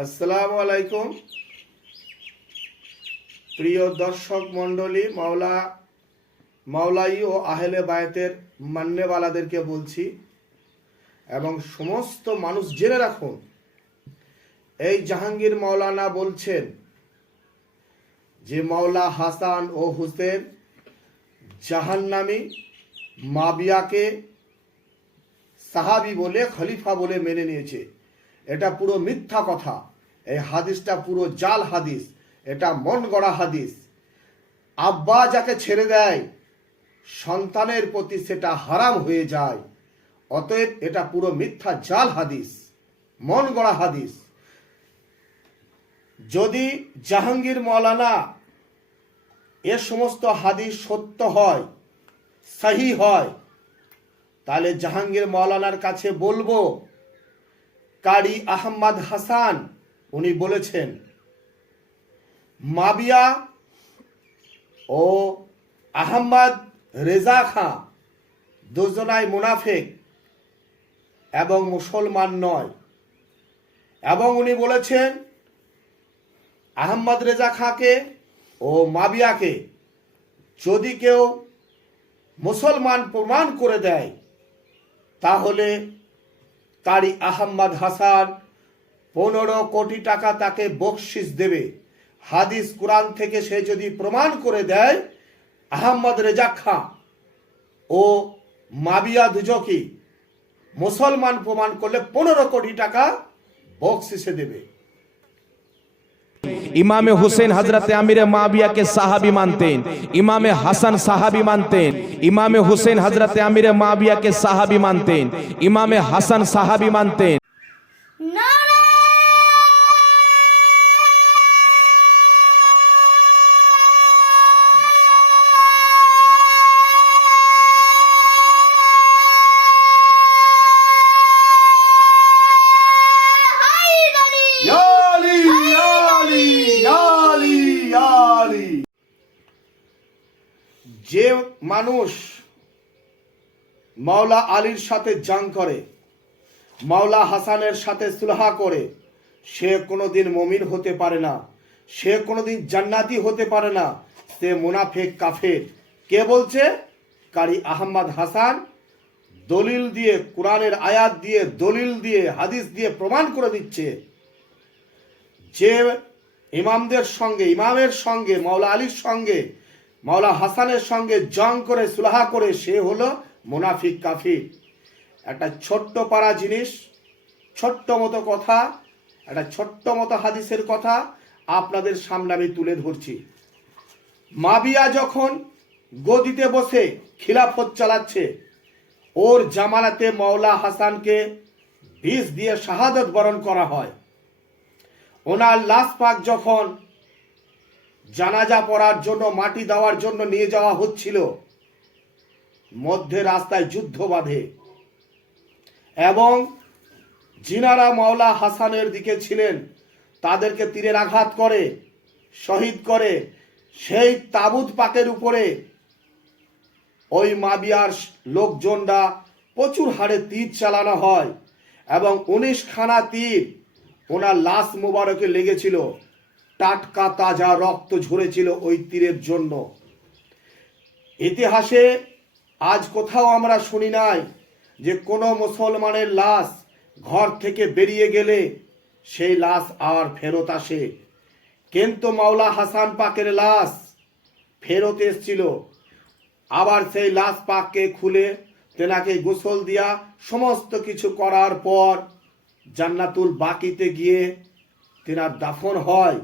আসসালামু আলাইকুম। প্রিয় দর্শক মণ্ডলী, মাওলা, মাওলাই ও আহলে বায়াতের মান্যবালাদেরকে বলছি, এবং সমস্ত মানুষ জেনে রাখুন, এই জাহাঙ্গীর মাওলানা বলছেন যে, মাওলা হাসান ও হুসেন জাহান্নামি মাবিয়াকে সাহাবি বলে, খলিফা বলে মেনে নিয়েছে। এটা পুরো মিথ্যা কথা। এই হাদিসটা পুরো জাল হাদিস। এটা মন গড়া হাদিস। আব্বা যাকে ছেড়ে দেয়, সন্তানের প্রতি সেটা হারাম হয়ে যায়। অতএব এটা পুরো মিথ্যা জাল হাদিস মন গড়া হাদিস। যদি জাহাঙ্গীর মৌলানা এ সমস্ত হাদিস সত্য হয়, সহি হয়, তাহলে জাহাঙ্গীর মৌলানার কাছে বলব কারি আহম্মদ হাসান, উনি বলেছেন, মাবিয়া ও আহম্মদ রেজা খাঁ দুজনাই মুনাফেক এবং মুসলমান নয়। এবং উনি বলেছেন, আহম্মদ রেজা খাঁকে ও মাবিয়াকে যদি কেউ মুসলমান প্রমাণ করে দেয়, তাহলে কারি আহম্মদ হাসান পনেরো কোটি টাকা তাকে বকশিস দেবে। হাদিস কোরআন থেকে সে যদি প্রমাণ করে দেয়, আহম্মদ রেজা খাঁ ও মাবিয়া দুজকি মুসলমান প্রমাণ করলে পনেরো কোটি টাকা বকশিসে দেবে। ইমামে হুসেন হজরত আমির মাবিয়াকে সাহাবি মানতেন, ইমামে হাসান সাহাবি মানতেন, ইমামে হুসেন হজরত আমির মাবিয়াকে সাহাবি মানতেন, ইমামে হাসান সাহাবি মানতেন। ইয়ালি যে মানুষ মাওলা আলীর সাথে জাং করে, মাওলা হাসানের সাথে সুলহা করে, সে কোনোদিন মমিন হতে পারে না, সে কোনোদিন জান্নাতি হতে পারে না, সে মুনাফেক, কাফের। কে বলছে? কারি আহম্মদ হাসান দলিল দিয়ে, কোরআনের আয়াত দিয়ে, দলিল দিয়ে, হাদিস দিয়ে প্রমাণ করে দিচ্ছে যে ইমামদের সঙ্গে, ইমামের সঙ্গে, মাওলা আলীর সঙ্গে মাওলা হাসানের সঙ্গে জং করে, সুলাহা করে সে হলো মুনাফিক কাফির। একটা ছোট্ট পাড়া জিনিস, ছোট্ট মতো কথা, একটা ছোট্ট মতো হাদিসের কথা আপনাদের সামনে আমি তুলে ধরছি। মাবিয়া যখন গদিতে বসে খিলাফত চালাচ্ছে, ওর জামানাতে মাওলা হাসানকে বিষ দিয়ে শাহাদত বরণ করা হয়। ওনার লাশ পাক যখন জানাজা পড়ার জন্য, মাটি দেওয়ার জন্য নিয়ে যাওয়া হচ্ছিল। মধ্যে রাস্তায় যুদ্ধ বাঁধে। এবং জিনারা মাওলা হাসানের দিকে ছিলেন। তাদেরকে তীরের আঘাত করে, শহীদ করে। সেই তাবুত পাকের উপরে ওই মাবিয়ার লোকজনরা প্রচুর হারে তীর চালানো হয় এবং উনিশ খানা তীর ওনার লাশ মোবারকে লেগেছিল। টাটকা তাজা রক্ত ঝরেছিল ওই তীরের জন্য। ইতিহাসে আজ কোথাও আমরা শুনি নাই যে কোনো মুসলমানের লাশ ঘর থেকে বেরিয়ে গেলে সেই লাশ আর ফেরত আসে। কিন্তু মাওলা হাসান পাকের লাশ ফেরত এসছিল। আবার সেই লাশ পাককে খুলে তেনাকে গোসল দিয়া সমস্ত কিছু করার পর জান্নাতুল বাকিতে গিয়ে তেনার দাফন হয়।